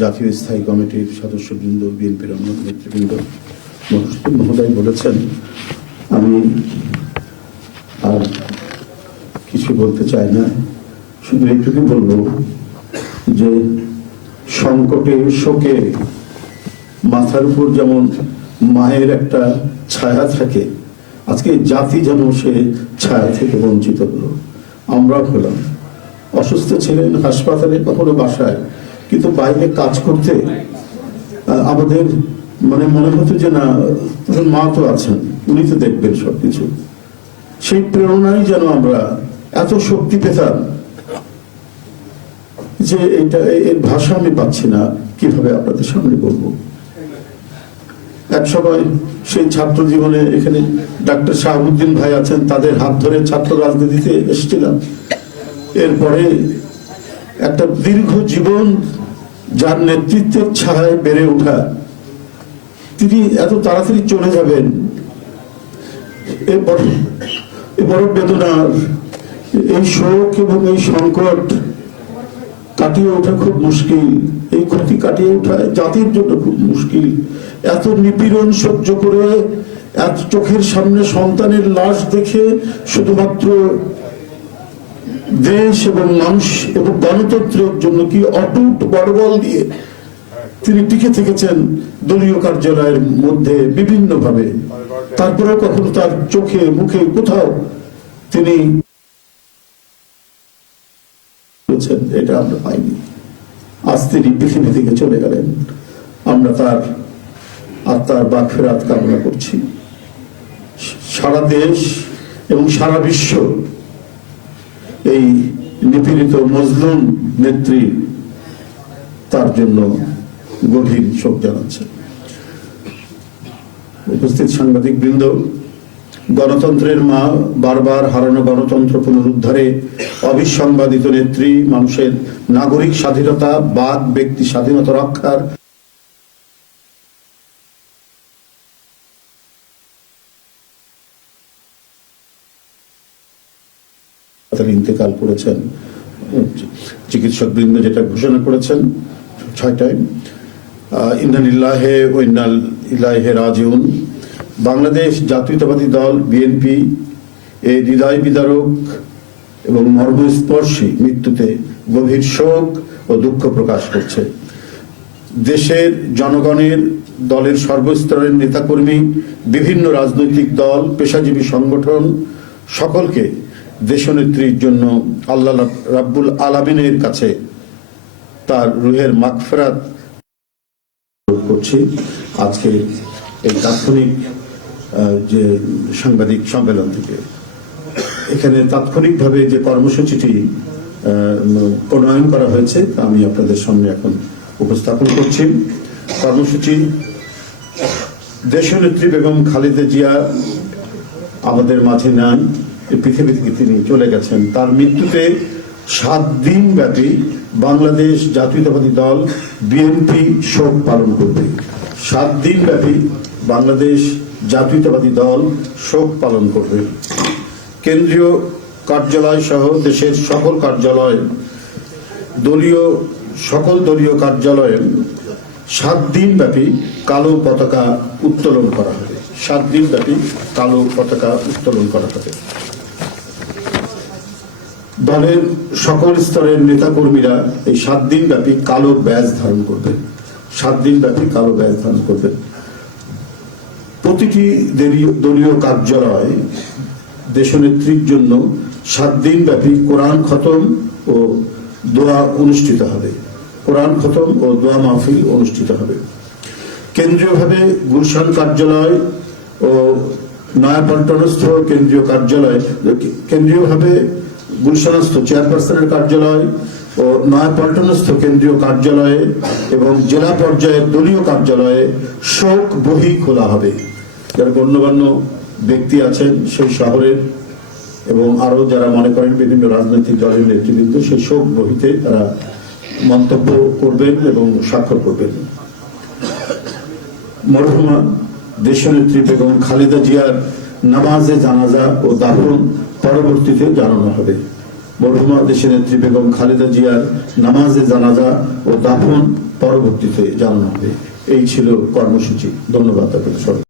জাতীয় স্থায়ী কমিটির সদস্যবৃন্দ, বিএনপির অন্য নেতৃবৃন্দ মহোদয় বলেছেন, আমি আর কিছু বলতে চাই না। শুধু এইটুকু বলবো যে সংকটে শোকে মাথার উপর যেমন মায়ের একটা ছায়া থাকে, আজকে জাতি যেন সে ছায়া থেকে বঞ্চিত হলো। আমরা হলাম, অসুস্থ ছিলেন হাসপাতালে, কখনো বাসায়, কিন্তু বাইরে কাজ করতে আমাদের মনে হতো যে না, মা তো আছেন, উনি তো দেখবেন সবকিছু। সেই প্রেরণাই যেন আমরা এত শক্তি পেতাম যে এটা এর ভাষা আমি পাচ্ছি না কিভাবে আপনাদের সামনে বলবো। এক সময় সেই ছাত্র জীবনে এখানে ডাক্তার শাহাবুদ্দিন ভাই আছেন, তাদের হাত ধরে ছাত্র রাজনীতিতে এসেছিলাম। এরপরে একটা দীর্ঘ জীবন যার নেতৃত্বের ছায়ায় বেড়ে ওঠা, তিনি এত তাড়াতাড়ি চলে যাবেন, এ বড় বেদনার। এই শোক এবং এই সংকট কাটিয়ে ওঠা খুব মুশকিল, এই ক্ষতি কাটিয়ে ওঠা জাতির জন্য খুব মুশকিল। এত নিপীড়ন সহ্য করে, এত চোখের সামনে সন্তানের লাশ দেখে শুধুমাত্র দেশ এবং মানুষ এবং গণতন্ত্রের জন্য কি অটুট বড়বল দিয়ে তিনি টিকে থেকেছেন দলীয় কার্যালয়ের মধ্যে বিভিন্ন ভাবে। তারপরেও কখনো তার চোখে মুখে কোথাও তিনি এটা আমরা পাইনি। আজ তিনি পৃথিবী থেকে চলে গেলেন, আমরা তার আত্মার মাগফিরাত কামনা করছি। সারা দেশ এবং সারা বিশ্ব এই নিপীড়িত মজলুম নেত্রী তার জন্য গভীর শোক জানাচ্ছে। উপস্থিত সাংবাদিক বৃন্দ, গণতন্ত্রের মা, বারবার হারানো গণতন্ত্র পুনরুদ্ধারে অবিসংবাদিত নেত্রী, মানুষের নাগরিক স্বাধীনতা, বাক ব্যক্তি স্বাধীনতা রক্ষার ইন্তেকাল করেছেন। চিকিৎসক বৃন্দ যেটা ঘোষণা করেছেন 6টায়, ইন্না লিল্লাহি ওয়া ইন্না ইলাইহি রাজিউন। বাংলাদেশ জাতীয়তাবাদী দল বিএনপি এই হৃদয় বিদারক এবং মর্মস্পর্শী মৃত্যুতে গভীর শোক ও দুঃখ প্রকাশ করছে। দেশের জনগণের, দলের সর্বস্তরের নেতাকর্মী, বিভিন্ন রাজনৈতিক দল, পেশাজীবী সংগঠন সকলকে দেশনেত্রীর জন্য আল্লাহ রাব্বুল আলামিনের কাছে তার রুহের মাগফিরাত করছি। আজকে এই তাৎক্ষণিক যে সাংবাদিক সম্মেলন থেকে এখানে তাৎক্ষণিকভাবে যে কর্মসূচিটি প্রণয়ন করা হয়েছে তা আমি আপনাদের সামনে এখন উপস্থাপন করছি। কর্মসূচি: দেশনেত্রী বেগম খালেদা জিয়া আমাদের মাঝে নেন, পৃথিবী থেকে তিনি চলে গেছেন। তার মৃত্যুতে 7 দিন ব্যাপী বাংলাদেশ জাতীয়তাবাদী দল বিএনপি শোক পালন করবে। 7 দিন ব্যাপী বাংলাদেশ জাতীয়তাবাদী দল শোক পালন করবে। কেন্দ্রীয় কার্যালয় সহ দেশের সকল কার্যালয়, সকল দলীয় কার্যালয়ে 7 দিন ব্যাপী কালো পতাকা উত্তোলন করা হবে। 7 দিন ব্যাপী কালো পতাকা উত্তোলন করা হবে। দলের সকল স্তরের নেতাকর্মীরা এই 7 দিন ব্যাপী কালো ব্যাজ ধারণ করবেন। 7 দিন ব্যাপী কালো ব্যাজ ধারণ করবেন। প্রতিটি দলীয় কার্যালয় দেশনেত্রীর জন্য 7 দিন ব্যাপী কোরআন খতম ও দোয়া অনুষ্ঠিত হবে। কোরআন খতম ও দোয়া মাহফিল অনুষ্ঠিত হবে। কেন্দ্রীয়ভাবে গুলশান কার্যালয় ও নয়াপল্টনস্থ কেন্দ্রীয় কার্যালয়, কেন্দ্রীয়ভাবে গুলশানস্থ চেয়ারপারসনের কার্যালয় ও নয়াপল্টনস্থ কেন্দ্রীয় কার্যালয়ে এবং জেলা পর্যায়ের দলীয় কার্যালয়ে শোক বহি খোলা হবে। যারা গণ্যমান্য ব্যক্তি আছেন সেই শহরের এবং আরো যারা মনে করেন বিভিন্ন রাজনৈতিক দলের নেতৃবৃন্দ, সেই শোক বহিতে তারা মন্তব্য করবেন এবং স্বাক্ষর করবেন। মরহুমা দেশনেত্রী বেগম খালেদা জিয়ার নামাজে জানাজা ও দাফন পরবর্তীতে জানানো হবে। মরহুমা দেশনেত্রী বেগম খালেদা জিয়ার নামাজে জানাজা ও দাফন পরবর্তীতে জানানো হবে। এই ছিল কর্মসূচি। ধন্যবাদ আপনাদের সবাইকে।